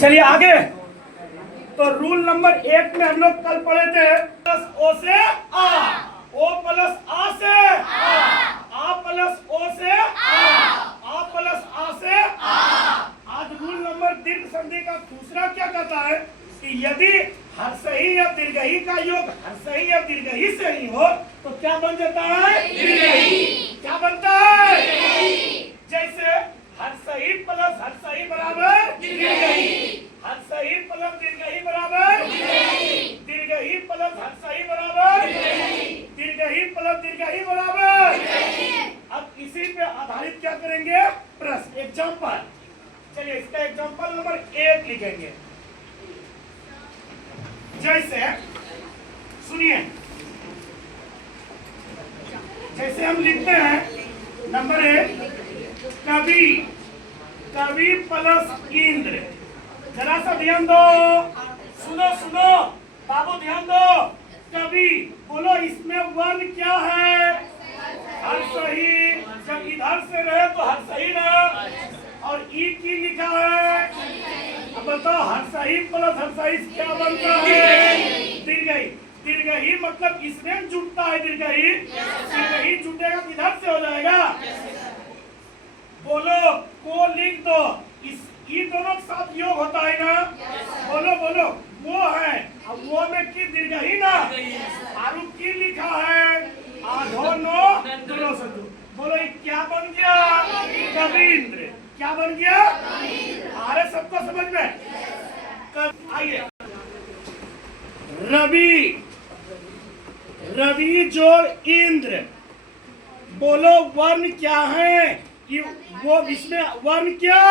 चलिए आगे। तो रूल नंबर 1 में हम लोग कल पढ़े थे प्लस ओ से आ, ओ प्लस आ से आ प्लस ओ से आ प्लस आ से आ। आज रूल नंबर दीर्घ संधि का दूसरा क्या कहता है कि यदि हर्षई या दीर्घई का योग हर्षई या दीर्घई से ही हो तो क्या बन जाता है? दीर्घई। क्या बनता है? जैसे हर्षई प्लस हर्षई बराबर दीर्घई, हर्षई प्लस दीर्घई बराबर दीर्घई प्लस हर्षई बराबर दीर्घई प्लस दीर्घई बराबर। अब इसी पे आधारित क्या करेंगे? प्रश्न एग्जांपल। चलिए इसका एग्जांपल नंबर 1 लिखेंगे। जैसे सुनिए, जैसे हम लिखते हैं नंबर 1 कवि, कवि प्लस इंद्र। जरा सा ध्यान दो, सुनो सुनो बाबू ध्यान दो। कवि बोलो इसमें वर्ण क्या है? हर्षई। जब इधर से रहे तो हर्षई ना, और ई की लिखा है। अब बताओ हर्षई प्लस हर्षई क्या बनता है? दीर्घई। दीर्घई मतलब इसमें जुटता है दीर्घई, दीर्घई जुटेगा इधर से हो जाएगा। बोलो को लिख दो, इस ई दोनों के साथ योग होता है ना? बोलो बोलो वो है, अब वो में की दीर्घई ना, आरु की लिखा है आधो नो दोनों से। बोलो ये क्या बन गया? कवींद्र। क्या बन गया? अरे सबको समझ में? आइए रवि, रवि जोड़ इंद्र। बोलो वर्ण क्या है? कि वो इसमें वर्ण क्या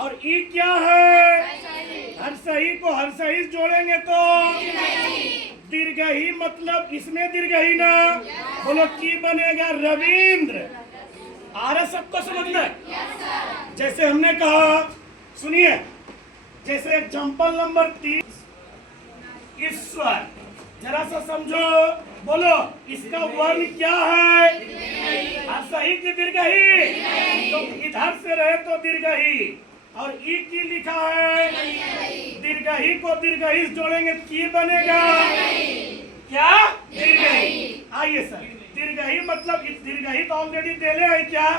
और ई क्या है? हर्षई को हर्षई जोड़ेंगे तो दीर्घई, मतलब इसमें दीर्घई ना। बोलो की बनेगा? रविंद्र। आ रहा सबको समझ में? जैसे हमने कहा, सुनिए, जैसे एग्जांपल नंबर 3 ईश्वर। जरा सा समझो, बोलो इसका वर्ण क्या है? हर्षई की दीर्घई, तो इधर से रहे तो दीर्घई, और ई की लिखा है दीर्घई को दीर्घई जोड़ेंगे की बनेगा क्या? दीर्घई। आइए सर, दीर्घई मतलब दीर्घई तो ऑलरेडी देले है क्या?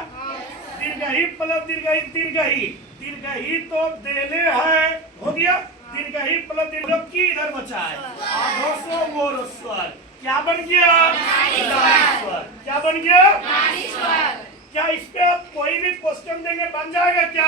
दीर्घई प्लस दीर्घई दीर्घई, दीर्घई तो देले है, हो गया। दीर्घई प्लस दीर्घई की इधर बचा है आधो वो स्वर। क्या बन गया? नारीश्वर। क्या बन गया? नारीश्वर। क्या इस पे आप कोई भी क्वेश्चन देंगे बन जाएगा क्या?